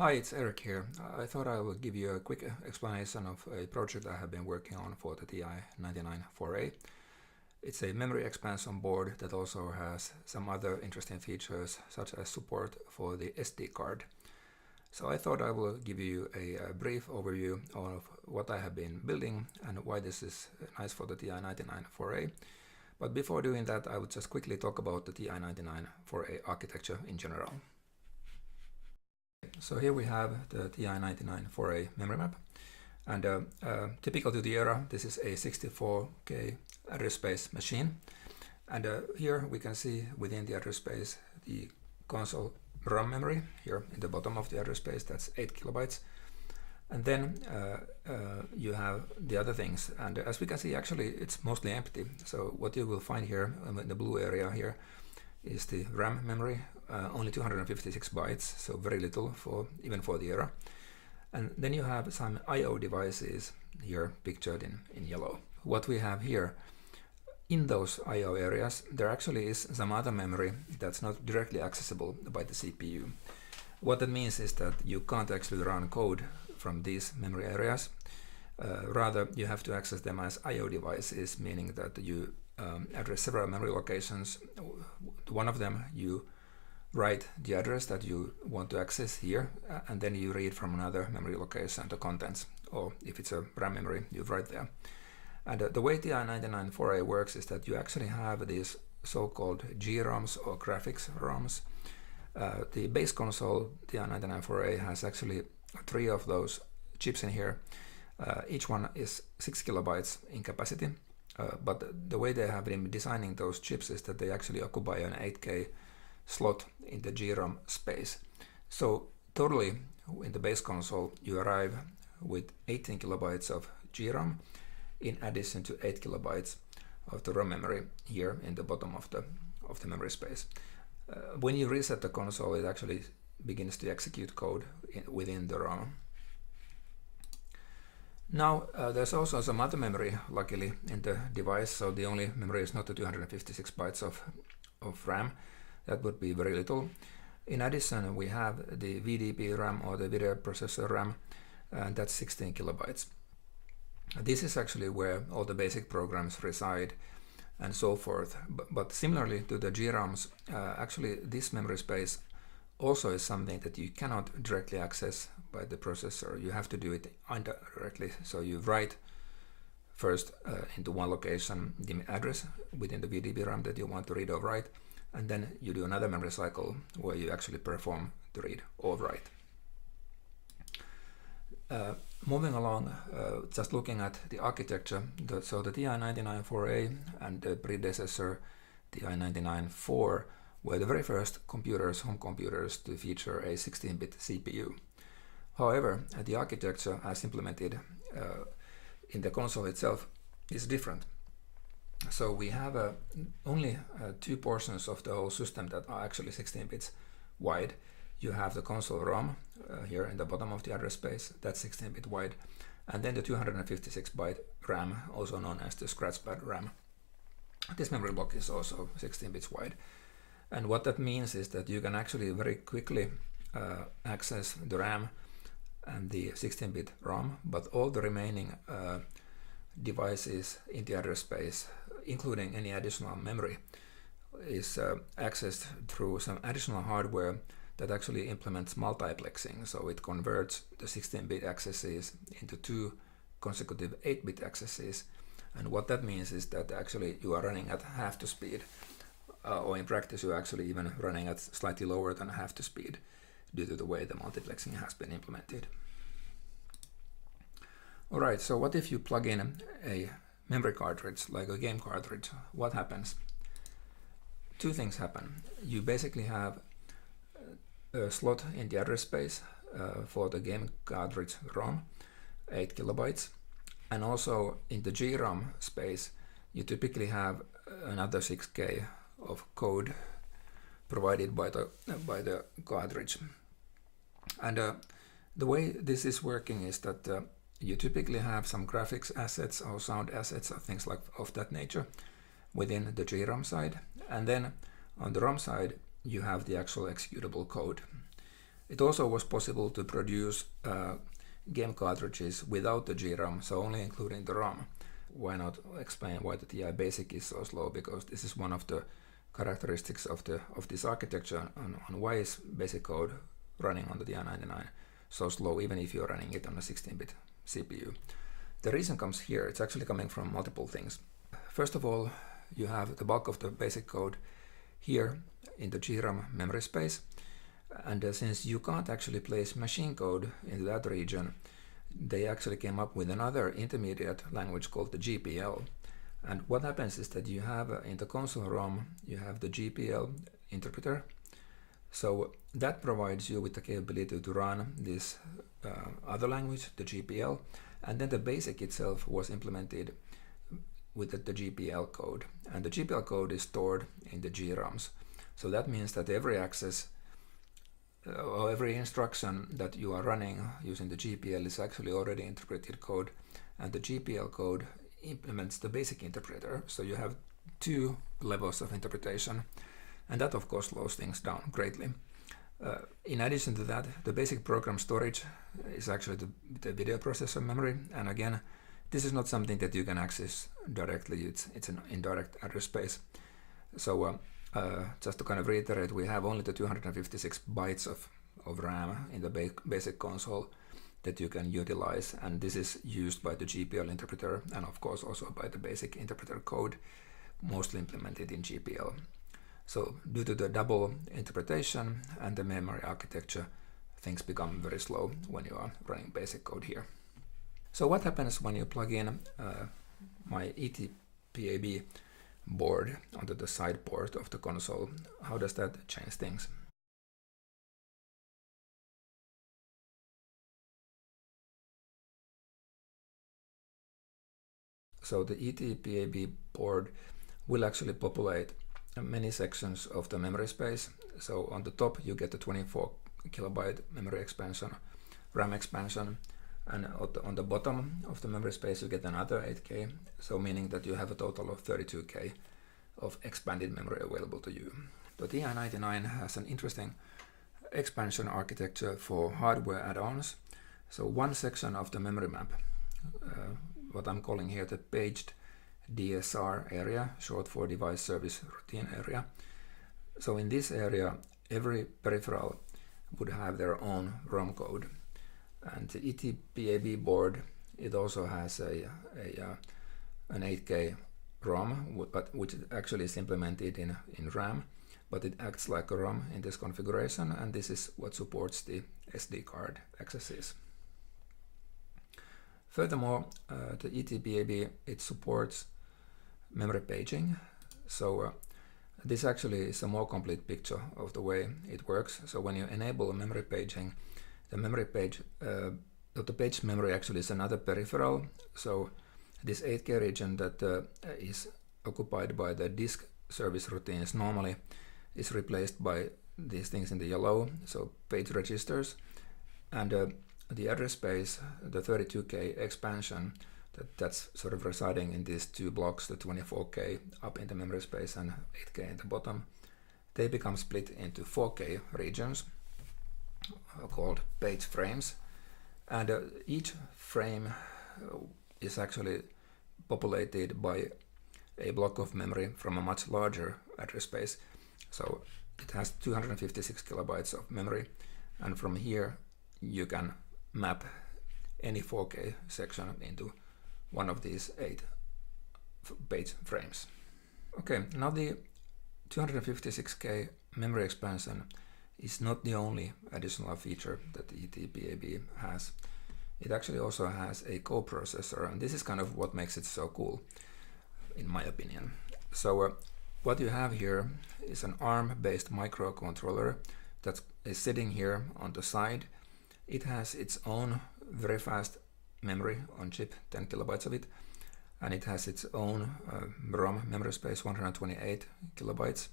Hi, it's Eric here. I thought I would give you a quick explanation of a project I have been working on for the TI-99 4A. It's a memory expansion board that also has some other interesting features, such as support for the SD card. So I thought I will give you a brief overview of what I have been building and why this is nice for the TI-99 4A. But before doing that, I would just quickly talk about the TI-99 4A architecture in general. So here we have the TI-99 4A memory map, and typical to the era, this is a 64K address space machine, and here we can see within the address space the console RAM memory here in the bottom of the address space. That's 8 kilobytes, and then you have the other things, and as we can see, actually it's mostly empty. So what you will find here in the blue area here is the RAM memory, only 256 bytes, so very little even for the era. And then you have some I/O devices here pictured in yellow. What we have here in those I/O areas, there actually is some other memory that's not directly accessible by the CPU. What that means is that you can't actually run code from these memory areas. Rather, you have to access them as I/O devices, meaning that you address several memory locations. One of them, you write the address that you want to access here, and then you read from another memory location the contents, or if it's a RAM memory, you write there. And the way TI-99 4A works is that you actually have these so-called GROMs or graphics ROMs. The base console TI-99 4A has actually 3 of those chips in here. Each one is 6 kilobytes in capacity. But the way they have been designing those chips is that they actually occupy an 8K slot in the GROM space. So totally in the base console you arrive with 18 kilobytes of GROM in addition to 8 kilobytes of the ROM memory here in the bottom of the memory space. When you reset the console, it actually begins to execute code within the ROM. Now there's also some other memory luckily in the device, so the only memory is not the 256 bytes of RAM. That would be very little. In addition, we have the VDP RAM, or the video processor RAM, and that's 16 kilobytes. This is actually where all the basic programs reside and so forth. But similarly to the GROMs, actually this memory space also is something that you cannot directly access by the processor. You have to do it indirectly. So you write first into one location the address within the VDP RAM that you want to read or write, and then you do another memory cycle where you actually perform the read or write. Moving along, just looking at the architecture, so the TI-99 4A and the predecessor TI-99 4 were the very first home computers to feature a 16-bit CPU. However, the architecture as implemented in the console itself is different. So we have only 2 portions of the whole system that are actually 16 bits wide. You have the console ROM here in the bottom of the address space, that's 16-bit wide, and then the 256 byte RAM, also known as the scratchpad RAM. This memory block is also 16 bits wide. And what that means is that you can actually very quickly access the RAM and the 16-bit ROM, but all the remaining devices in the address space, including any additional memory, is accessed through some additional hardware that actually implements multiplexing. So it converts the 16-bit accesses into 2 consecutive 8-bit accesses. And what that means is that actually you are running at half the speed, or in practice you're actually even running at slightly lower than half the speed due to the way the multiplexing has been implemented. Alright, so what if you plug in a memory cartridge, like a game cartridge? What happens? 2 things happen. You basically have a slot in the address space for the game cartridge ROM, 8 kilobytes, and also in the GROM space you typically have another 6K of code provided by the cartridge. And the way this is working is that you typically have some graphics assets or sound assets or things like of that nature within the GROM side, and then on the ROM side you have the actual executable code. It also was possible to produce game cartridges without the GROM, so only including the ROM. Why not explain why the TI-Basic is so slow? Because this is one of the characteristics of this architecture, on why is basic code running on the TI-99 so slow, even if you're running it on a 16-bit CPU. The reason comes here. It's actually coming from multiple things. First of all, you have the bulk of the basic code here in the GROM memory space, and since you can't actually place machine code into that region, they actually came up with another intermediate language called the GPL. And what happens is that you have in the console ROM, you have the GPL interpreter. So that provides you with the capability to run this other language, the GPL, and then the BASIC itself was implemented with the GPL code. And the GPL code is stored in the GROMs. So that means that every access or every instruction that you are running using the GPL is actually already interpreted code, and the GPL code implements the BASIC interpreter. So you have two levels of interpretation, and that of course slows things down greatly. In addition to that, the basic program storage is actually the video processor memory, and again, this is not something that you can access directly. It's an indirect address space. So just to kind of reiterate, we have only the 256 bytes of RAM in the basic console that you can utilize, and this is used by the GPL interpreter and of course also by the basic interpreter code, mostly implemented in GPL. So due to the double interpretation and the memory architecture, things become very slow when you are running basic code here. So what happens when you plug in my ET-PEB board onto the side port of the console? How does that change things? So the ET-PEB board will actually populate many sections of the memory space. So on the top you get the 24 kilobyte memory expansion, RAM expansion, and on the bottom of the memory space you get another 8K, so meaning that you have a total of 32K of expanded memory available to you. The TI-99 has an interesting expansion architecture for hardware add-ons. So one section of the memory map, what I'm calling here the paged DSR area, short for device service routine area. So in this area, every peripheral would have their own ROM code. And the ET-PEB board, it also has an 8K ROM, but which actually is implemented in RAM, but it acts like a ROM in this configuration, and this is what supports the SD card accesses. Furthermore, the ET-PEB, it supports memory paging. So this actually is a more complete picture of the way it works. So when you enable memory paging, the memory page, the page memory actually is another peripheral. So this 8K region that is occupied by the disk service routines normally is replaced by these things in the yellow, so page registers, and the address space, the 32K expansion, that's sort of residing in these two blocks, the 24K up in the memory space and 8K in the bottom. They become split into 4K regions called page frames, and each frame is actually populated by a block of memory from a much larger address space. So it has 256 kilobytes of memory, and from here you can map any 4K section into one of these 8 page frames. Okay, now the 256K memory expansion is not the only additional feature that the ET-PEB has. It actually also has a coprocessor, and this is kind of what makes it so cool, in my opinion. So what you have here is an ARM-based microcontroller that is sitting here on the side. It has its own very fast memory on chip, 10 kilobytes of it, and it has its own ROM memory space, 128 kilobytes,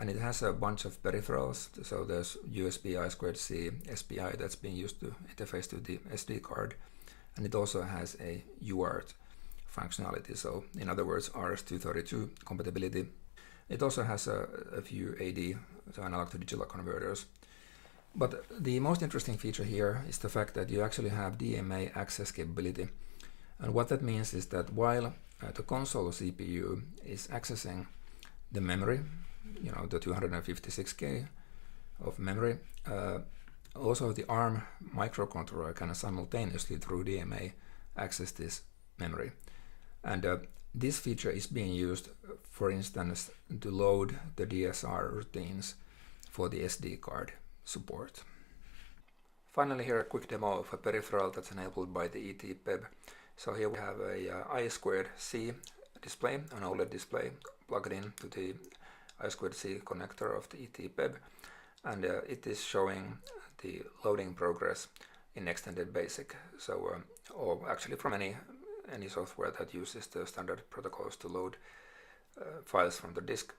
and it has a bunch of peripherals. So there's USB I2C SPI that's being used to interface to the SD card, and it also has a UART functionality, so in other words RS-232 compatibility. It also has a few AD, so analog to digital converters, But the most interesting feature here is the fact that you actually have DMA access capability. And what that means is that while the console CPU is accessing the memory, you know, the 256K of memory, also the ARM microcontroller can simultaneously through DMA access this memory. And this feature is being used, for instance, to load the DSR routines for the SD card support. Finally, here a quick demo of a peripheral that's enabled by the ET-PEB. So here we have a I2C display, an OLED display, plugged in to the I2C connector of the ET-PEB, and it is showing the loading progress in extended BASIC. So, or actually from any software that uses the standard protocols to load files from the disk.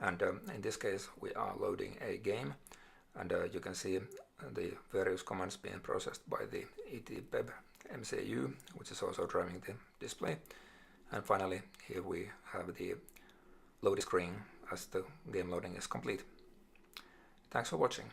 And in this case, we are loading a game, and you can see the various commands being processed by the ET-PEB MCU, which is also driving the display. And finally, here we have the loading screen as the game loading is complete. Thanks for watching.